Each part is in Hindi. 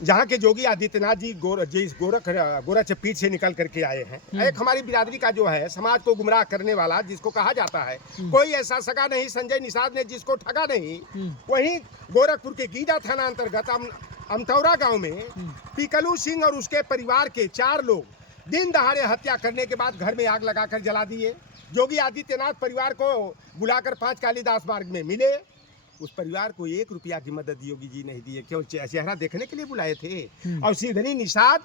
जहाँ के योगी आदित्यनाथ जी गोरख पीठ से निकल करके आए हैं। एक हमारी बिरादरी का जो है समाज को गुमराह करने वाला जिसको कहा जाता है, कोई ऐसा सगा नहीं संजय निषाद ने जिसको ठगा नहीं। वहीं गोरखपुर के गीडा थाना अंतर्गत अमतौरा गांव में पिकलू सिंह और उसके परिवार के 4 लोग दिन दहाड़े हत्या करने के बाद घर में आग लगाकर जला दिए। योगी आदित्यनाथ परिवार को बुलाकर 5 कालीदास मार्ग में मिले। उस परिवार को 1 रुपया की मदद योगी जी नहीं दिए, क्यों? चेहरा देखने के लिए बुलाए थे। और सिधनी निषाद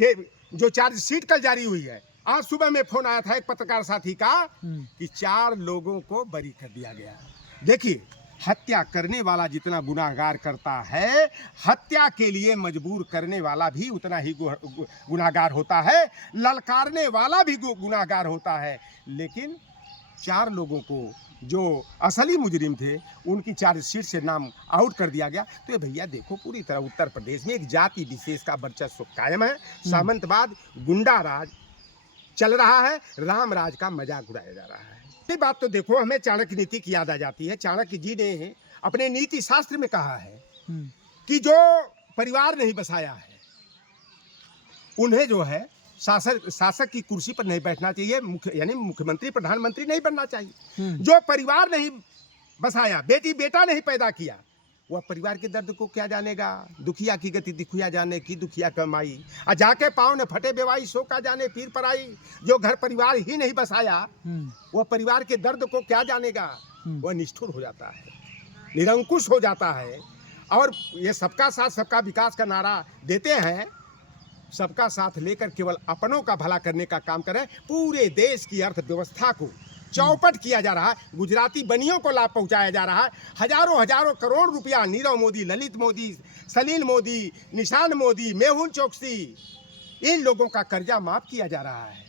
के जो चार्जशीट कल जारी हुई है, आज सुबह में फोन आया था एक पत्रकार साथी का कि 4 लोगों को बरी कर दिया गया। देखिए, हत्या करने वाला जितना गुनाहगार करता है, हत्या के लिए मजबूर करने वाला भी उतना ही गुनाहगार होता है, ललकारने वाला भी गुनाहगार होता है। लेकिन 4 लोगों को जो असली मुजरिम थे उनकी चार्जशीट से नाम आउट कर दिया गया। तो ये भैया देखो, पूरी तरह उत्तर प्रदेश में एक जाति विशेष का वर्चस्व कायम है। सामंतवाद, गुंडा राज चल रहा है, राम राज का मजाक उड़ाया जा रहा है। ये बात तो देखो, हमें चाणक्य नीति की याद आ जाती है। चाणक्य जी ने अपने नीति शास्त्र में कहा है कि जो परिवार नहीं बसाया है उन्हें जो है शासक की कुर्सी पर नहीं बैठना चाहिए, यानी मुख्यमंत्री प्रधानमंत्री नहीं बनना चाहिए। जो परिवार नहीं बसाया, बेटी बेटा नहीं पैदा किया, वह परिवार के दर्द को क्या जानेगा? दुखिया की गति दुखिया जाने की दुखिया कमाई, और जाके पाँव न फटे बेवाई सो का जाने पीर पराई। जो घर परिवार ही नहीं बसाया वह परिवार के दर्द को क्या जानेगा? वह निष्ठुर हो जाता है, निरंकुश हो जाता है। और ये सबका साथ सबका विकास का नारा देते हैं, सबका साथ लेकर केवल अपनों का भला करने का काम करें। पूरे देश की अर्थव्यवस्था को चौपट किया जा रहा है, गुजराती बनियों को लाभ पहुंचाया जा रहा है। हजारों करोड़ रुपया नीरव मोदी, ललित मोदी, सलील मोदी, निशान मोदी, मेहुल चोकसी, इन लोगों का कर्जा माफ किया जा रहा है,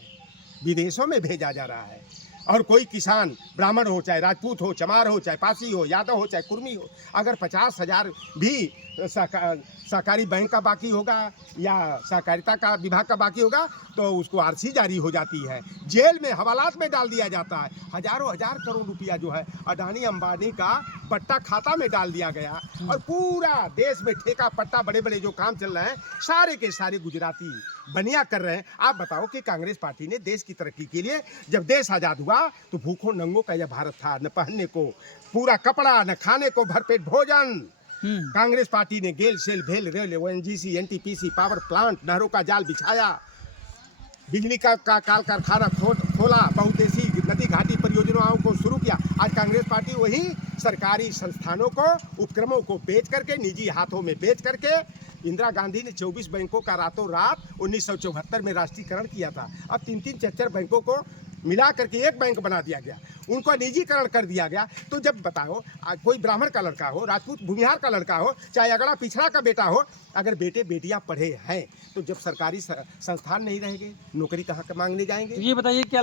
विदेशों में भेजा जा रहा है। और कोई किसान, ब्राह्मण हो, चाहे राजपूत हो, चमार हो, चाहे पासी हो, यादव हो, चाहे कुर्मी हो, अगर 50,000 भी सहकारी बैंक का बाकी होगा या सहकारिता का विभाग का बाकी होगा तो उसको आरसी जारी हो जाती है, जेल में हवालात में डाल दिया जाता है। हजार करोड़ रुपया जो है अडानी अंबानी का पट्टा खाता में डाल दिया गया। और पूरा देश में ठेका पट्टा, बड़े बड़े जो काम चल रहे हैं सारे के सारे गुजराती बनिया कर रहे हैं। आप बताओ कि कांग्रेस पार्टी ने देश की तरक्की के लिए, जब देश आज़ाद हुआ तो भूखों नंगों का यह भारत था, न पहनने को पूरा कपड़ा, न खाने को भरपेट भोजन। कांग्रेस पार्टी ने गेल सेल भेल rail ONGC NTPC power plant, नहरों का जाल बिछाया, बिजली का काल कारखाना खोला, बहुउद्देशीय नदी घाटी परियोजनाओं को शुरू किया। आज कांग्रेस पार्टी वही सरकारी संस्थानों को, उपक्रमों को बेच करके, निजी हाथों में बेच करके, इंदिरा गांधी ने 24 बैंकों का रातों रात 1974 में राष्ट्रीयकरण किया था। अब 3-3, 4-4 बैंकों को मिला करके एक बैंक बना दिया गया, उनको निजीकरण कर दिया गया। तो जब बताओ, कोई ब्राह्मण का लड़का हो, राजपूत भूमिहार का लड़का हो, चाहे अगड़ा पिछड़ा का बेटा हो, अगर बेटे बेटियां पढ़े हैं तो जब सरकारी संस्थान नहीं रहेंगे, नौकरी कहाँ मांगने जाएंगे? ये बताइए क्या